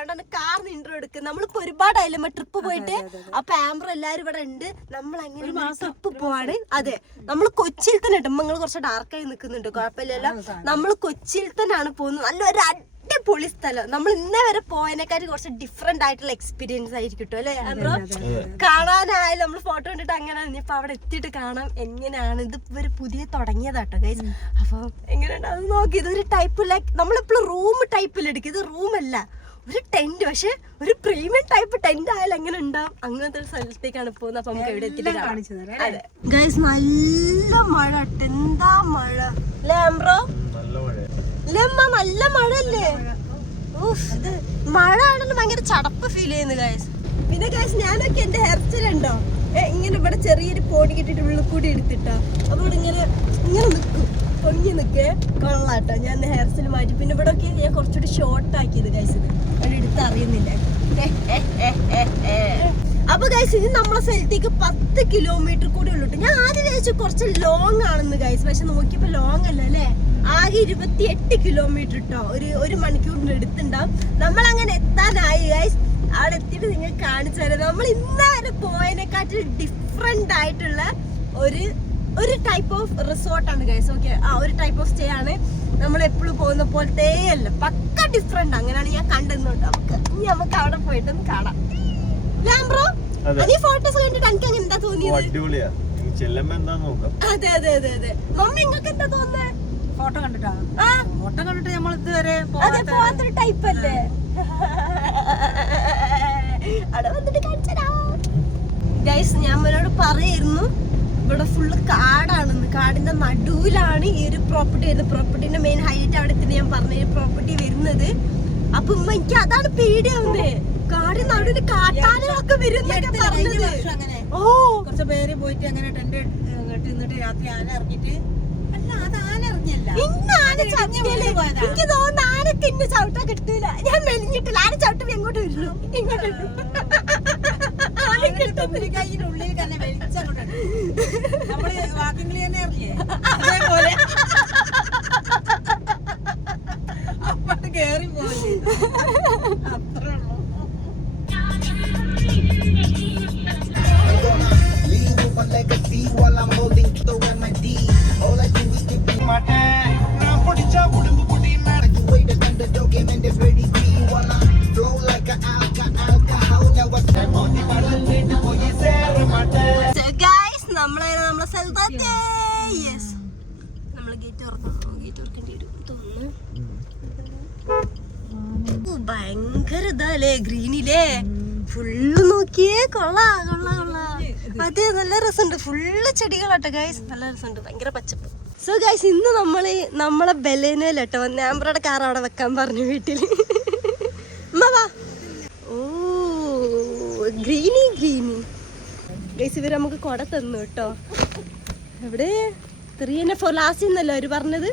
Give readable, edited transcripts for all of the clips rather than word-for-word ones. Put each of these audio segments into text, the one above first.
അതുകൊണ്ടാണ് കാറിന് ഇൻട്രോ എടുക്കുന്നത്. നമ്മളിപ്പോ ഒരുപാടായില്ലേ ട്രിപ്പ് പോയിട്ട്. അപ്പൊ ആംബ്രോ എല്ലാരും ഇവിടെ ഉണ്ട്. നമ്മൾ അങ്ങനെ ട്രിപ്പ് പോവാണ്. അതെ, നമ്മൾ കൊച്ചിയിൽ തന്നെ ഉണ്ട്. നിങ്ങൾ കുറച്ച് ഡാർക്കായി നിൽക്കുന്നുണ്ട്, കുഴപ്പമില്ലല്ലോ. നമ്മൾ കൊച്ചിയിൽ തന്നെയാണ് പോകുന്നത്. നല്ലൊരു അടിപൊളി സ്ഥലം. നമ്മൾ ഇന്നേ വരെ പോയതിനെക്കാട്ടി കുറച്ച് ഡിഫറെന്റ് ആയിട്ടുള്ള എക്സ്പീരിയൻസ് ആയിരിക്കും കേട്ടോ അല്ലെ ആംബ്രോ? കാണാനായാലും നമ്മൾ ഫോട്ടോ കണ്ടിട്ട് അങ്ങനെ ഇനിയിപ്പൊ അവിടെ എത്തിയിട്ട് കാണാം എങ്ങനെയാണ്. ഇത് ഒരു പുതിയ തുടങ്ങിയതാട്ടോ ഗൈസ്. അപ്പൊ എങ്ങനെയുണ്ട് അത് നോക്കി. ഇതൊരു ടൈപ്പ് ലൈക്ക് നമ്മളെപ്പോഴും റൂം ടൈപ്പിൽ എടുക്കും. ഇത് റൂമല്ല, ഒരു ടെന്റ്. പക്ഷെ ഒരു പ്രീമിയം ടൈപ്പ് ടെന്റ് ആയാലും എങ്ങനെ ഉണ്ടാവും അങ്ങനത്തെ ഒരു സ്ഥലത്തേക്കാണ് പോകുന്നത്. അപ്പൊ നമുക്ക് എവിടെ എത്തിയിട്ട് കാണിച്ചു തരാം. അതെ ഗൈസ്, നല്ല മഴ. എന്താ മഴ അല്ലേ ആംബ്രോ? നല്ല മഴ അല്ലേ? ഇത് മഴ ആണെന്ന് ഭയങ്കര ചടപ്പ് ഫീൽ ചെയ്യുന്നു ഗൈസ്. പിന്നെ ഗൈസ് ഞാനൊക്കെ എന്റെ ഹെയർ സ്റ്റൈൽ ഉണ്ടോ ഇങ്ങനെ ഇവിടെ ചെറിയൊരു പോണി കെട്ടിട്ട് ഉള്ളിൽ കൂടി എടുത്തിട്ടോ. അപ്പൊ ഇവിടെ ഇങ്ങനെ നിക്കും, പൊങ്ങി നിക്കേ. കൊള്ളാട്ടോ. ഞാൻ ഹെയർ സ്റ്റൈൽ മാറ്റി. പിന്നെ ഇവിടെ ഒക്കെ ഞാൻ കുറച്ചുകൂടി ഷോർട്ട് ആക്കിയത് ഗൈസ്. ഇത് അവിടെ എടുത്ത് അറിയുന്നില്ല. അപ്പൊ ഗൈസ് ഇത് നമ്മളെ സ്ഥലത്തേക്ക് 10 കിലോമീറ്റർ കൂടി ഉള്ളൂ. ഞാൻ ആദ്യം വിചാരിച്ചു കുറച്ച് ലോങ് ആണെന്ന് ഗൈസ്. പക്ഷെ നോക്കിയപ്പോ ലോങ് അല്ല അല്ലേ. ആകെ 28 കിലോമീറ്റർ ഇട്ടോ. ഒരു മണിക്കൂറിന്റെ അടുത്തുണ്ടാവും. നമ്മൾ അങ്ങനെ എത്താനായി ഗൈസ്. അവിടെ എത്തിയിട്ട് നിങ്ങൾ കാണിച്ചു തരാം. നമ്മൾ ഇന്നേരെ പോയതിനെക്കാട്ടിൽ ഡിഫറെന്റ് ആയിട്ടുള്ള ഒരു ടൈപ്പ് ഓഫ് റിസോർട്ടാണ് ഗൈസ്. ഓക്കെ, ഒരു ടൈപ്പ് ഓഫ് സ്റ്റേ ആണ്. നമ്മൾ എപ്പോഴും പോകുന്ന പോലത്തെ അല്ല, പക്ക ഡിഫറെന്റ്. അങ്ങനെയാണ് ഞാൻ കണ്ടെന്നുണ്ട്. നമുക്ക് അവിടെ പോയിട്ടൊന്ന് കാണാം. ലാംബ്രോ ഈ ഫോട്ടോസ് കണ്ടിട്ട് എനിക്ക് അങ്ങനെ എന്താ തോന്നിയത്? അതെ അതെ അതെ അതെ. മമ്മി നിങ്ങൾക്ക് എന്താ തോന്നുന്നത് ഫോട്ടോ കണ്ടിട്ടാ? ഫോട്ടോ കണ്ടിട്ട് നമ്മൾ ഇതുവരെ പോവാത്തൊരു ടൈപ്പ് അല്ലേ? അവിടെ വന്നിട്ട് കാണിച്ചതാ ഗൈസ്. ഞാൻ അവരോട് പറയായിരുന്നു ഇവിടെ ഫുള്ള് കാടാണെന്ന്. കാടിന്റെ നടുവിലാണ് ഈ ഒരു പ്രോപ്പർട്ടി വരുന്നത്. പ്രോപ്പർട്ടിന്റെ മെയിൻ ഹൈലൈറ്റ് അവിടെ എത്തി ഞാൻ പറഞ്ഞ ഈ പ്രോപ്പർട്ടി വരുന്നത്. അപ്പൊ എനിക്ക് അതാണ് പേടിയാവുന്നത്. കാടിന് നടുവില് കാട്ടാനൊക്കെ വരുന്നൊക്കെ പറഞ്ഞത്. ഓ, കുറച്ച് പേര് പോയിട്ട് അങ്ങനെ ടെന്റ് കെട്ടി നിന്നിട്ട് രാത്രി ആന ഇറങ്ങിട്ട്. അല്ല, അത് ആന ഇറങ്ങിയല്ല, എനിക്ക് തോന്നുന്നു ആനക്ക് ഇന്ന് ചവിട്ടാൻ കിട്ടൂല. ഞാൻ മെലിഞ്ഞിട്ടില്ല. ആന ചവിട്ടുമ്പോ എങ്ങോട്ട് വരുന്നു? ഇങ്ങോട്ട് കയ്യിന്റെ ഉള്ളിൽ തന്നെ വലിച്ചങ്ങോട്ട് നമ്മള് വാക്കിങ്ങിൽ തന്നെ ഇറങ്ങിയേ. അതേപോലെ അപ്പോട്ട് കേറി പോയി. അത്രേ ഉള്ളൂ. നമ്മളെ സ്ഥലത്ത് നമ്മള് ഗേറ്റ് തുറക്കേണ്ടി വരും തോന്നുന്നു. ഭയങ്കര ഇതാല്ലേ ഗ്രീനില്ലേ? ഫുള്ള് നോക്കിയേ. കൊള്ളാ. അതെ, നല്ല രസമുണ്ട്. ഫുള്ള് ചെടികളാട്ടോ ഗൈസ്. നല്ല രസമുണ്ട്, ഭയങ്കര പച്ചപ്പ്. സോ ഗൈസ്, ഇന്ന് നമ്മളെ ബലേനയിലട്ടോ വന്ന് ആംബ്രയുടെ കാർ അവിടെ വെക്കാൻ പറഞ്ഞു വീട്ടില്. ഓ, ഗ്രീനി ഗൈസ്. ഇവര് നമുക്ക് കൊട തന്നു കേട്ടോ. എവിടെ 3 ലാസ്റ്റ് എന്നല്ലോ അവര് പറഞ്ഞത്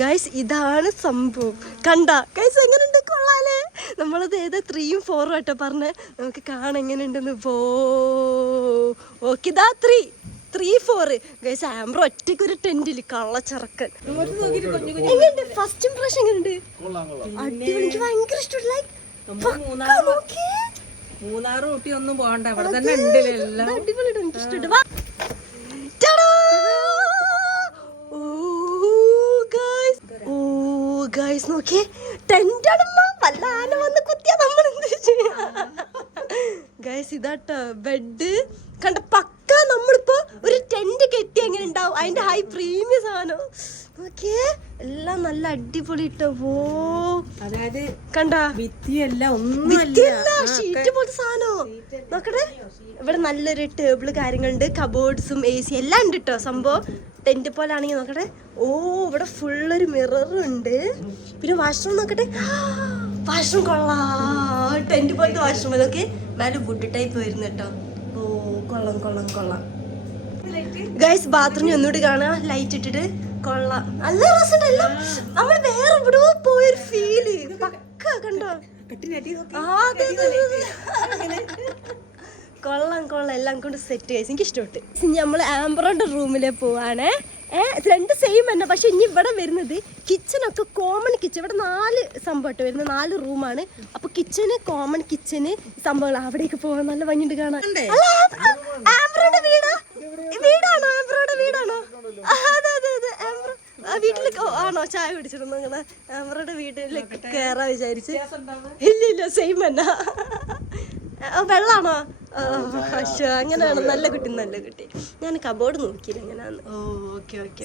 ഗൈസ്. ഇതാണ് സംഭവം. കണ്ട ഗൈസ്, എങ്ങനെയുണ്ട്? കൊള്ളാലേ? നമ്മളത് ഏതാ 3ഉം 4ഉം കേട്ടോ പറഞ്ഞേ. നമുക്ക് കാണാൻ എങ്ങനെയുണ്ടെന്ന്. ഓക്കെ, ഇതാ 3, 4 ഗൈസ്. ആംബ്രോ ഒറ്റയ്ക്ക് ഒരു ടെന്റില് കള്ളച്ചിറക്കൻ. എങ്ങനെയുണ്ട് ഫസ്റ്റ് ഇംപ്രഷൻ? എങ്ങനെയുണ്ട്? അടിപൊളി. എനിക്ക് ഭയങ്കര ഇഷ്ടമുള്ള. മൂന്നാർ ഊട്ടി ഒന്നും പോകണ്ട, ഇവിടെ തന്നെ ഉണ്ട് എല്ലാം. അടിപൊളി. എനിക്ക് ഇഷ്ടപ്പെട്ടു. ഗൈസ് നോക്കിയേ, ടെന്റ് ആണമ്മ. വല്ല ആന വന്ന് കുത്തിയാ നമ്മൾ എന്ത് ചെയ്യാ? ഗൈസ് ഇതാട്ടോ ബെഡ്. കണ്ട പക്ക നമ്മളിപ്പോ ഒരു ടെന്റ് കെട്ടി എങ്ങനെ ഉണ്ടാവും അതിന്റെ ഹൈ പ്രീമിയം സാധനം. നോക്കിയേ, എല്ലാം നല്ല അടിപൊളി ഇട്ടോ. അതായത് കണ്ട ഭിത്തിയല്ല, ഷീറ്റ് പോലത്തെ സാധനോ. നോക്കട്ടെ, ഇവിടെ നല്ലൊരു ടേബിള് കാര്യങ്ങളുണ്ട്, കബോർഡ്സും AC എല്ലാം ഉണ്ട് കേട്ടോ. സംഭവം ടെന്റ് പോലെ ആണെങ്കിൽ നോക്കട്ടെ. ഓ, ഇവിടെ ഫുള്ളൊരു മിററുണ്ട്. പിന്നെ വാഷ്റൂം നോക്കട്ടെ. വാഷ്റൂം കൊള്ളാം. ടെന്റ് പോലത്തെ വാഷ്റൂം. അതൊക്കെ മേലെ വുഡ് ടൈപ്പ് വരുന്ന കേട്ടോ. ഓ, കൊള്ളാം. ഗൈസ്, ബാത്റൂം ഒന്നുകൂടി കാണാ. ലൈറ്റ് ഇട്ടിട്ട് കൊള്ളാം. നല്ല രസമുണ്ടല്ലോ. നമ്മൾ വേറെ എവിടെ പോയൊരു ഫീല്. പക്ക കണ്ടോ? കൊള്ളാം. എല്ലാം കൊണ്ട് സെറ്റ്. ഗൈസ് എനിക്ക് ഇഷ്ടപ്പെട്ടു. നമ്മൾ ആംബ്രോന്റെ റൂമിലെ പോവാണേ. രണ്ട് സെയിം തന്നെ. പക്ഷെ ഇനി ഇവിടെ വരുന്നത് കിച്ചണൊക്കെ കോമൺ കിച്ചൺ. ഇവിടെ 4 സംഭവം വരുന്നത്, 4 റൂമാണ്. അപ്പൊ കിച്ചണ് കോമൺ കിച്ചണ് സംഭവങ്ങൾ. അവിടേക്ക് പോകാൻ നല്ല ഭംഗിയുണ്ട് കാണാൻ. ആംബ്രോയുടെ വീടാണോ? ആംബ്രോയുടെ വീടാണോ? അതെ അതെ അതെ. ആംബ്രോ വീട്ടിലേക്ക് ആണോ ചായ കുടിച്ചിരുന്നു? അങ്ങനെ ആംബ്രോയുടെ വീട്ടിലേക്ക് കയറാൻ വിചാരിച്ച്. ഇല്ല സെയിം തന്നെ. വെള്ളാണോ? അങ്ങനെയാണ്. നല്ല കുട്ടി നല്ല കുട്ടി. ഞാൻ കബോർഡ് നോക്കിയില്ല എങ്ങനെയാന്ന്.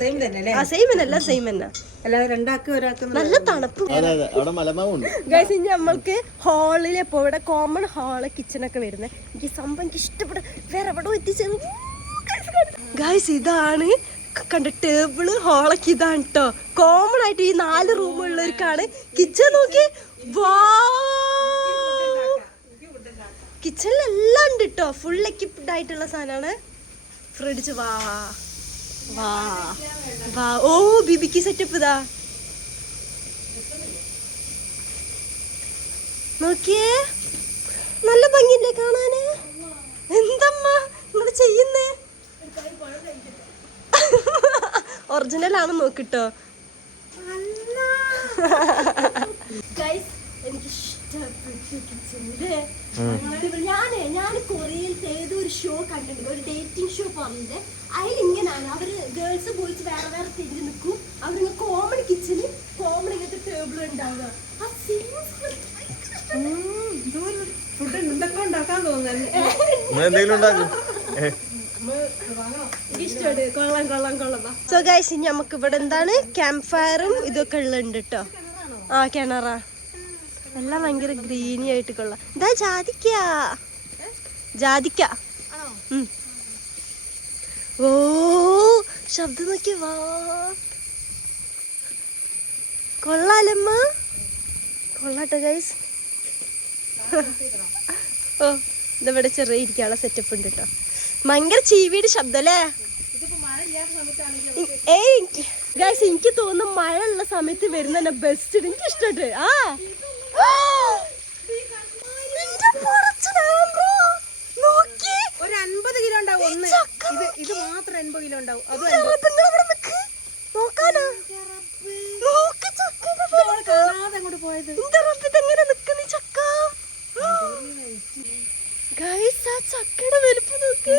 സെയിം തന്നെ അല്ലേ? സെയിം തന്നെ, എല്ലാം സെയിം തന്നെ. അല്ലാതെ രണ്ടാക്കും ഒരാൾക്കും നല്ല തണുപ്പ്. ഗൈസ് ഇനി നമ്മൾക്ക് ഹാളിലെ പോ. ഇവിടെ കോമൺ ഹാള് കിച്ചണൊക്കെ വരുന്നത്. എനിക്ക് സംഭവം എനിക്ക് ഇഷ്ടപ്പെട്ട വേറെ എവിടെ എത്തിച്ചത്. ഗൈസ് ഇതാണ് കണ്ട ടേബിള് ഹാളൊക്കെ ഇതാണ് കേട്ടോ. കോമൺ ആയിട്ട് ഈ 4 റൂമുള്ളവർക്കാണ് കിച്ചൺ. നോക്കി കിച്ചണിലെല്ലാം ഉണ്ട് കേട്ടോ. ഫുൾ എക്യുപ്ഡ് ആയിട്ടുള്ള സാധനമാണ്. ഫ്രിഡ്ജ് വാ ഓ ബിബിക്ക് സെറ്റപ്പ് ഇതാ നോക്കിയേ. നല്ല ഭംഗിയില്ലേ കാണാന്? എന്തമ്മ നിങ്ങൾ ചെയ്യുന്നേ? ഒറിജിനൽ ആണ് നോക്കിട്ടോ. എനിക്ക് ഞാൻ കൊറിയയിലത്തെ ഏതൊരു ഷോ കണ്ടിട്ടുണ്ട്, ഒരു ഡേറ്റിംഗ് ഷോ പറഞ്ഞത്. അതിലിങ്ങനാണ് അവര് ഗേൾസ് ബോയ്സ് വേറെ വേറെ തിരിഞ്ഞ് നിൽക്കും. അവരിങ്ങനെ കോമൺ കിച്ചണ് കോമൺ ഇങ്ങനത്തെ ടേബിൾ ഉണ്ടാവുക. ഫുഡ് എന്തൊക്കെ ഉണ്ടാക്കാൻ തോന്നുന്നു. ഇഷ്ടമാണ്. കൊള്ളാം. സോ ഗൈസ് ഇനി നമുക്ക് ഇവിടെ എന്താണ് ക്യാമ്പ് ഫയറും ഇതൊക്കെ ഉള്ളുണ്ട് കേട്ടോ. ആ കിണറാ എല്ലാം ഭയങ്കര ഗ്രീനി ആയിട്ട് കൊള്ളാം. ഇതാ ജാതിക്ക. ഓ ശബ്ദം നോക്കി വാ. കൊള്ളാലമ്മ, കൊള്ളാട്ടോ ഗൈസ്. ഓ ഇതവിടെ ചെറിയ ഇരിക്കാനുള്ള സെറ്റപ്പ് ഉണ്ട് കേട്ടോ. ഭയങ്കര ചീവിയുടെ ശബ്ദം അല്ലേ? ഗൈസ് എനിക്ക് തോന്നുന്നു മഴ ഉള്ള സമയത്ത് വരുന്ന ബെസ്റ്റ്. എനിക്ക് ഇഷ്ടപ്പെട്ട്. ഒരു 50 കിലോ ഉണ്ടാവും ഒന്ന്. ഇത് മാത്രം 80 കിലോ ഉണ്ടാവും. കാണാതെ അങ്ങോട്ട് പോയത്. ചക്കയുടെ വലുപ്പം നോക്ക്,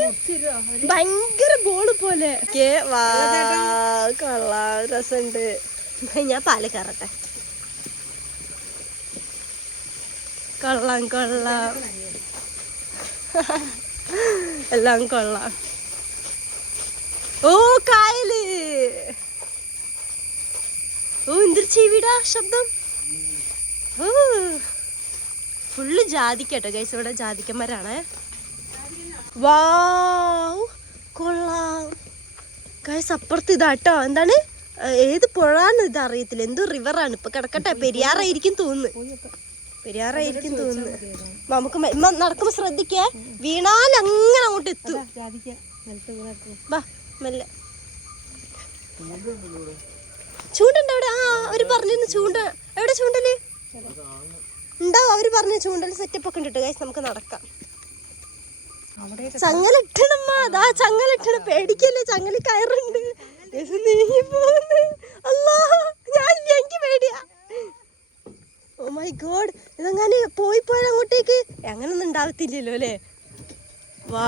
ഭയങ്കര ബോള് പോലെ. കൊള്ളാം, രസമുണ്ട്. ഞാൻ പാല് കയറട്ടെ. കൊള്ളാം എല്ലാം കൊള്ളാം. ഓ കായല്. ഓ എന്തൊരു ചെവിടാ ശബ്ദം. ഓ ഫുള്ള് ജാതിക്കട്ടോ ഗൈസ്. ഇവിടെ ജാതിക്കന്മാരാണ്. വാവ് കൊള്ളാം ഗൈസ്. അപ്പുറത്ത് ഇതാട്ടോ. എന്താണ് ഏത് പുഴാന്ന് ഇത് അറിയത്തില്ല. എന്തോ റിവറാണ്. ഇപ്പൊ കിടക്കട്ടെ. പെരിയാറായിരിക്കും തോന്നുന്നു. നമുക്ക് നടക്കുമ്പോ ശ്രദ്ധിക്കേ. വീണാൽ അങ്ങനെ അങ്ങോട്ട് എത്തും. വാ മെല്ലെ. ചൂണ്ടുണ്ട് അവിടെ. അവര് പറഞ്ഞിരുന്നു ചൂണ്ട. എവിടെ ചൂണ്ടല് ഉണ്ടാവും? അവര് പറഞ്ഞ ചൂണ്ടൽ സെറ്റപ്പ് ഒക്കെ ഉണ്ട് ഗൈസ്. നമുക്ക് നടക്കാം. ചങ്ങലിട്ടണമ്മ. അതാ ചങ്ങലിട്ടണം. പേടിക്കല്ലേ, ചങ്ങല കയറുണ്ട്. നീങ്ങി പോന്ന്. അല്ലാ എനിക്ക് പേടിയാ. Oh my god. ഇതങ്ങനെ പോയാൽ അങ്ങോട്ടേക്ക് അങ്ങനൊന്നും ഉണ്ടാവത്തില്ലല്ലോ അല്ലേ? വാ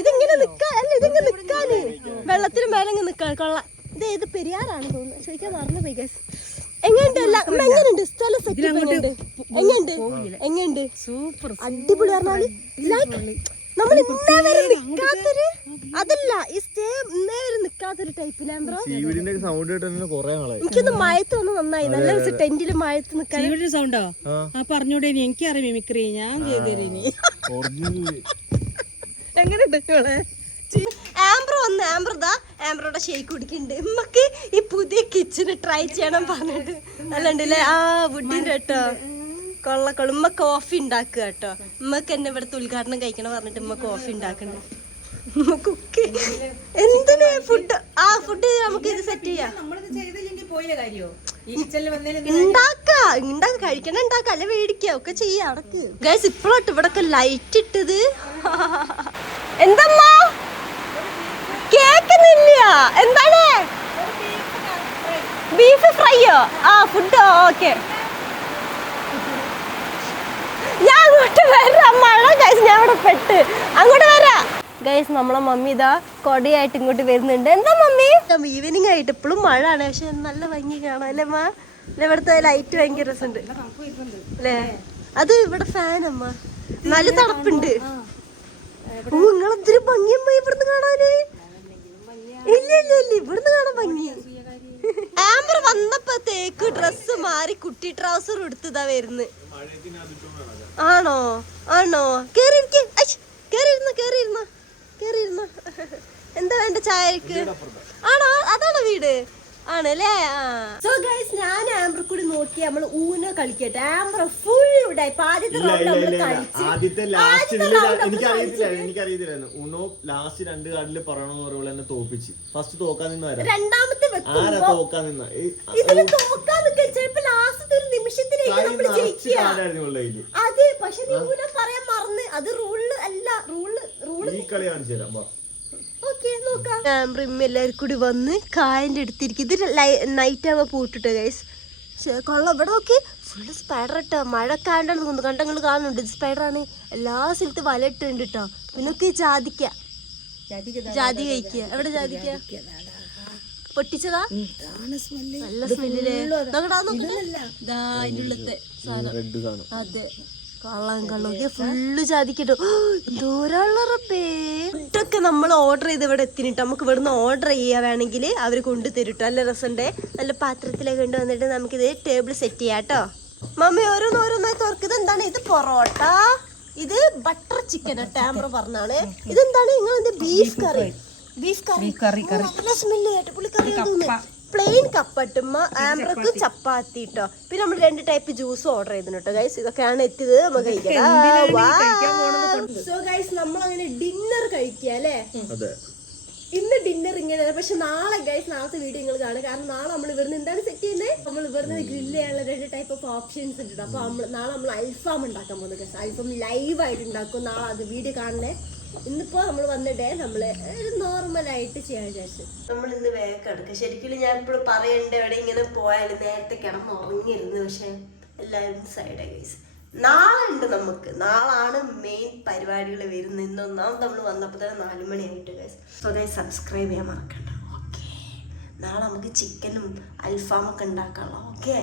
ഇതിങ്ങനെ നിക്കാല്ലേ? ഇതിങ്ങനെ നിക്കാന് വെള്ളത്തിന് മേലങ്ങ് നിക്കാൻ കൊള്ളാം. ഇത് ഏത് പെരിയാറാണ് തോന്നുന്നു. ചോദിക്കാൻ മറന്നു പോയി ഗൈസ്. എങ്ങനെയുണ്ട്? എങ്ങനെയുണ്ട് സ്ഥലം സെറ്റ്? എങ്ങനെയുണ്ട്? സൂപ്പർ അടിപൊളി പറഞ്ഞാല്. നമ്മൾ ഇന്നേ വരെ നിക്കാത്തൊരു, അതല്ല ഈ സ്റ്റേ ഇന്നേ വരെ നിക്കാത്തൊരു ടൈപ്പിലാ ബ്രോ. എനിക്കൊന്ന് മഴത്ത് വന്ന് നന്നായി. നല്ല രസം ടെന്റില് മഴത്ത് നിക്കാൻ. സൗണ്ടോ പറഞ്ഞൂടെ? എനിക്കറിയാം മിമിക്രി. ഞാൻ ചെയ്തേനി. എങ്ങനെയുണ്ട്? ആംബ്രോ വന്ന് ആംബ്രോയുടെ ഷേക്ക് കുടിക്കുന്നുണ്ട്. ഉമ്മക്ക് ഈ പുതിയ കിച്ചന് ട്രൈ ചെയ്യണം പറഞ്ഞിട്ട്. അല്ലണ്ടല്ലേ? വുഡിന്റെ കേട്ടോ. ഉമ്മ കോഫി ഉണ്ടാക്കുക കേട്ടോ. ഉമ്മക്ക് എന്നെ ഇവിടുത്തെ ഉദ്ഘാടനം കഴിക്കണം പറഞ്ഞിട്ട് ഉമ്മ കോഫി ഉണ്ടാക്കുന്നുണ്ട്. കുക്ക് എന്തിനാ ഫുഡ് ഫുഡ് നമുക്ക് ഇത് സെറ്റ് ചെയ്യാം. നമ്മളിത് ചെയ്തില്ലെങ്കിൽ പോയില്ല കാര്യോ. ഈ കിച്ചണിൽ വന്നേലും ഉണ്ടാക്ക കഴിക്കണ ഉണ്ടാക്ക അല്ലെ മേടിക്ക ഒക്കെ ചെയ്യാം. അടക്ക് ഗൈസ് ഇപ്പോഴോട്ട് ഇവിടൊക്കെ ലൈറ്റ് ഇട്ടത്. എന്തമ്മാ കേക്കുന്നില്ല? എന്താണ് ബീഫ് ഫ്രൈയോ? Food okay. ഞാൻ അങ്ങോട്ട് വരാം. മഴ ഗൈസ്, ഞാൻ ഇവിടെ പെട്ട് അങ്ങോട്ട് വരാം. ഗൈസ് നമ്മളെ മമ്മി ഇതാ കൊടയായിട്ട് ഇങ്ങോട്ട് വരുന്നുണ്ട്. എന്താ മമ്മി? ഈവനിങ് ആയിട്ട് ഇപ്പോഴും മഴ ആണ്, പക്ഷെ നല്ല ഭംഗി കാണാം അല്ലേ അമ്മ? അല്ലെ ഇവിടുത്തെ ലൈറ്റ് ഭയങ്കര രസമുണ്ട് അല്ലേ? അത് ഇവിടെ ഫാൻ അമ്മ, നല്ല തണുപ്പുണ്ട്. നിങ്ങളെന്തൊരു ഭംഗിയമ്മ ഇവിടുന്ന് കാണാന്. ഇല്ല ഇല്ല ഇല്ല, ഇവിടുന്ന് കാണാൻ ഭംഗി. ആംബർ വന്നപ്പോഴത്തേക്ക് ഡ്രസ്സ് മാറി കുട്ടി ട്രൗസർ എടുത്തതാ വരുന്നത്. ആണോ ആണോ? കേറിയിരുന്ന എന്താ വേണ്ട ചായക്ക്? ആണോ? അതാണോ വീട്? ആണല്ലേ? സോ ഗൈസ് ഞാൻ ആംബർ കൂടി നോക്കി നമ്മൾ ഊന കളിക്കട്ടെ. ആംബർ ഫുൾ ഇടായി. ആദ്യത്തെ റൗണ്ട് നമ്മൾ കളിച്ചു. എനിക്കറിയത്തില്ലായിരുന്നു. ഉണോ ലാസ്റ്റ് 2 കാർഡിൽ പറയണ എന്നെ തോപ്പിച്ച്. ഫസ്റ്റ് തോക്കാൻ നിന്ന രണ്ടാമത്തെ ആരാ തോക്കാൻ നിന്ന? ഇതില് തോക്കാൻ നിൽക്കുക. ലാസ്റ്റ് ഒരു നിമിഷത്തിലേക്ക് നമ്മൾ ജയിക്കുക. അതെ, പക്ഷെ നീ ഊന പറയാൻ മറന്ന്. അത് റൂള് അല്ല. റൂള് ഈ കളി കാണിച്ചു തരാം. എല്ലാരും കൂടി വന്ന് കായന്റെ അടുത്തിരിക്കും. ഇത് നൈറ്റ് ആവുമ്പോ പൂട്ടിട്ടോ ഗൈസ്. കൊള്ളാം. ഇവിടെ നോക്കി ഫുള്ള് സ്പൈഡർ ഇട്ടോ. മഴക്കാണ്ടാണ് തോന്നുന്നു. കണ്ടങ്ങൾ കാണുന്നുണ്ട്. സ്പൈഡറാണ്. എല്ലാ സ്ഥലത്തും വല ഇട്ടുണ്ട് കേട്ടോ. പിന്നെ ജാതിക്ക ജാതി കഴിക്കുക. എവിടെ ജാതിക്ക പൊട്ടിച്ചതാ? നല്ല സ്മെല്ലില്ലേ? അതിന്റെ സാധനം. അതെ, കള്ളം ഫുള്ള് ചാതിക്കട്ടോ. ഫുഡൊക്കെ നമ്മൾ ഓർഡർ ചെയ്ത് ഇവിടെ എത്തിനിട്ടോ. നമുക്ക് ഇവിടുന്ന് ഓർഡർ ചെയ്യാ വേണമെങ്കിൽ അവർ കൊണ്ടു തരുട്ടോ. നല്ല രസമുണ്ട്. നല്ല പാത്രത്തിലേക്ക് കൊണ്ട് വന്നിട്ട് നമുക്കിത് ടേബിൾ സെറ്റ് ചെയ്യാം കേട്ടോ. മമ്മി ഓരോന്നോരോന്നായി തുറക്കുന്നത്. എന്താണ് ഇത്? പൊറോട്ട. ഇത് ബട്ടർ ചിക്കൻ ടാമ്പർ പറഞ്ഞാണ്. ഇതെന്താണ്? നിങ്ങൾ ബീഫ് കറി. നല്ല സ്മെല്ല് കേട്ടോ. പുള്ളിക്കറി പ്ലെയിൻ കപ്പട്ടുമ്മ. ആംബ്രക്ക് ചപ്പാത്തി ഇട്ടോ. പിന്നെ നമ്മൾ 2 ടൈപ്പ് ജ്യൂസ് ഓർഡർ ചെയ്തിട്ടുണ്ട് കേട്ടോ ഗൈസ്. ഇതൊക്കെയാണ് എത്തിയത്. നമുക്ക് കഴിക്കാം. സോ ഗൈസ് നമ്മളങ്ങനെ ഡിന്നർ കഴിക്കുക അല്ലേ? ഇന്ന് ഡിന്നർ ഇങ്ങനെ. പക്ഷെ നാളെ ഗൈസ്, നാളത്തെ വീഡിയോ നിങ്ങൾ കാണുക. കാരണം നാളെ നമ്മൾ ഇവിടുന്ന് എന്താണ് സെറ്റ് ചെയ്യുന്നത്? നമ്മൾ ഇവിടുന്ന് ഗ്രില്ല് ചെയ്യാനുള്ള 2 ടൈപ്പ് ഓഫ് ഓപ്ഷൻസ് ഉണ്ട്. അപ്പൊ നാളെ നമ്മൾ അൽഫാം ഉണ്ടാക്കാൻ പോകുന്നത് ഗൈസ്. അൽഫാം ലൈവായിട്ട് ഉണ്ടാക്കും. നാളെ അത് വീഡിയോ കാണണേ. ഇന്നിപ്പോ നമ്മൾ വന്നിട്ടേ നമ്മള് നോർമലായിട്ട് ചെയ്യാൻ വിചാരിച്ചു. നമ്മൾ ഇന്ന് വേഗം കിടക്കുക. ശരിക്കും ഞാൻ ഇപ്പോഴും പറയണ്ട എവിടെ ഇങ്ങനെ പോയാലും നേരത്തെ കിടന്ന് ഉറങ്ങിയിരുന്നു. പക്ഷെ എല്ലാവരും സൈഡായി ഗൈസ്. നാളെ ഉണ്ട് നമുക്ക്. നാളാണ് മെയിൻ പരിപാടികൾ വരുന്നത്. ഇന്നൊന്നാമത് നമ്മൾ വന്നപ്പോൾ തന്നെ 4 മണിയായിട്ട് ഗൈസ്. സോ ഗൈസ് സബ്സ്ക്രൈബ് ചെയ്യാൻ മറക്കണ്ട. ഓക്കെ, നാളെ നമുക്ക് ചിക്കനും അൽഫാമൊക്കെ ഉണ്ടാക്കാനുള്ള. ഓക്കെ.